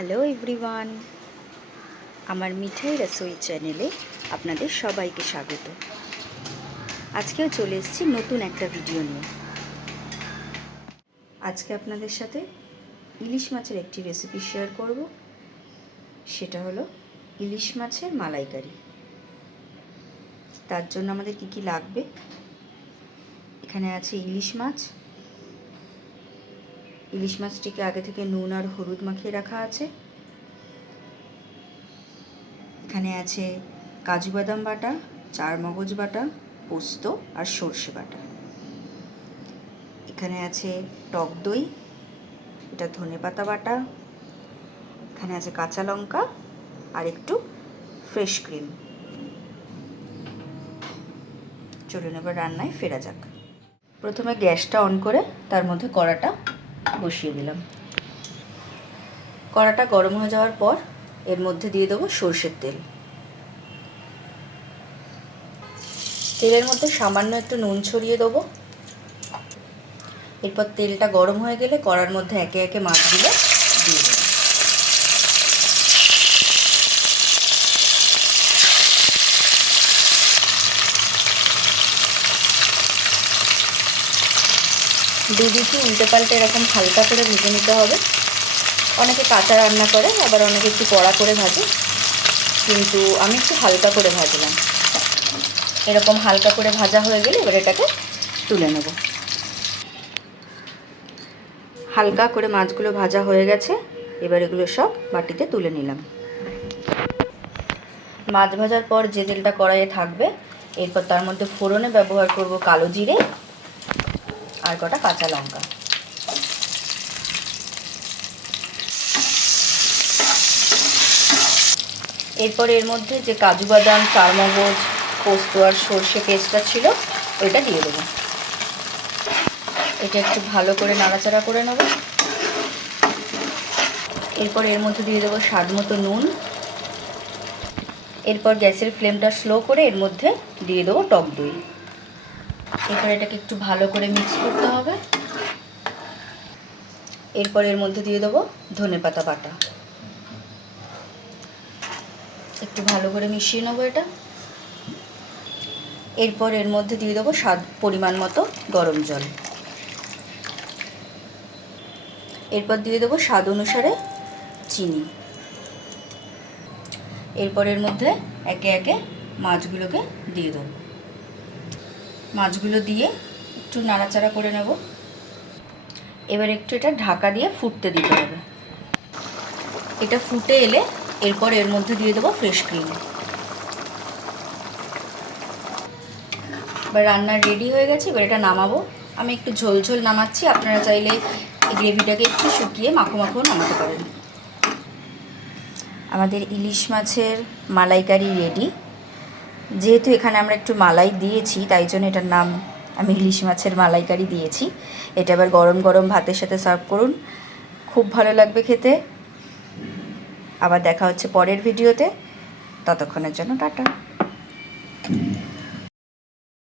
Hello everyone, আমার মিঠাই রসোই চ্যানেলে আপনাদের সবাইকে স্বাগত। আজকেও চলে এসেছি নতুন একটা ভিডিও নিয়ে। আজকে আপনাদের সাথে ইলিশ মাছের একটি রেসিপি শেয়ার করব। সেটা হলো ইলিশ মাছের মালাইকারি। তার জন্য আমাদের কি কি লাগবে, এখানে আছে ইলিশ মাছ। ইলিশ মাছটিকে আগে থেকে নুন আর হলুদ মাখিয়ে রাখা আছে। এখানে আছে কাজু বাদাম বাটা, চার মগজ বাটা, পোস্ত আর সর্ষে বাটা। এখানে আছে টক দই, এটা ধনেপাতা বাটা। এখানে আছে কাঁচা লঙ্কা আর একটু ফ্রেশ ক্রিম। চলুন এবার রান্নায় ফেরা যাক। প্রথমে গ্যাসটা অন করে তার মধ্যে কড়াটা বসিয়ে দিলাম। কড়াটা গরম হয়ে যাওয়ার পর এর মধ্যে দিয়ে দেবো সর্ষের তেল। তেলের মধ্যে সামান্য একটু নুন ছড়িয়ে দেবো। এরপর তেলটা গরম হয়ে গেলে কড়ার মধ্যে একে একে মাছগুলো দিয়ে দেবো। দুদিকে উল্টে পাল্টে এরকম হালকা করে ভেজে নিতে হবে। অনেকে কাঁচা রান্না করে, আবার অনেকে একটু কড়া করে ভাজে, কিন্তু আমি একটু হালকা করে ভাজলাম। এরকম হালকা করে ভাজা হয়ে গেলে এবার এটাকে তুলে নেব। হালকা করে মাছগুলো ভাজা হয়ে গেছে, এবার এগুলো সব বাটিতে তুলে নিলাম। মাছ ভাজার পর যে তেলটা কড়াইয়ে থাকবে, এরপর তার মধ্যে ফোড়নে ব্যবহার করব কালো জিরে আর কটা কাঁচা লঙ্কা। এরপর এর মধ্যে যে কাজু বাদাম, চার মগজ, পোস্ত আর সর্ষে পেস্টটা ছিল ওইটা দিয়ে দেবো। এটা একটু ভালো করে নাড়াচাড়া করে নেব। এরপর এর মধ্যে দিয়ে দেবো স্বাদ মতো নুন। এরপর গ্যাসের ফ্লেমটা স্লো করে এর মধ্যে দিয়ে দেবো টক দই। এরপর এটাকে একটু ভালো করে মিক্স করতে হবে। এরপর এর মধ্যে দিয়ে দেবো ধনেপাতা বাটা। একটু ভালো করে মিশিয়ে নেবো এটা। এরপর এর মধ্যে দিয়ে দেবো স্বাদ পরিমাণ মতো গরম জল। এরপর দিয়ে দেবো স্বাদ অনুসারে চিনি। এরপর এর মধ্যে একে একে মাছগুলোকে দিয়ে দেবো। মাছগুলো দিয়ে একটু নাড়াচাড়া করে নেব। এবার একটু এটা ঢাকা দিয়ে ফুটতে দিতে হবে। এটা ফুটে এলে এরপর এর মধ্যে দিয়ে দেবো ফ্রেশ ক্রিম। এবার রান্না রেডি হয়ে গেছে, এবার এটা নামাবো। আমি একটু ঝোল ঝোল নামাচ্ছি, আপনারা চাইলে এই গ্রেভিটাকে একটু শুকিয়ে মাখো মাখো নামাতে পারেন। আমাদের ইলিশ মাছের মালাইকারি রেডি। যেহেতু এখানে আমরা একটু মালাই দিয়েছি, তাই জন্য এটার নাম আমি ইলিশ মাছের মালাইকারি দিয়েছি। এটা এবার গরম গরম ভাতের সাথে সার্ভ করুন, খুব ভালো লাগবে খেতে। আবার দেখা হচ্ছে পরের ভিডিওতে, ততক্ষণের জন্য টাটা।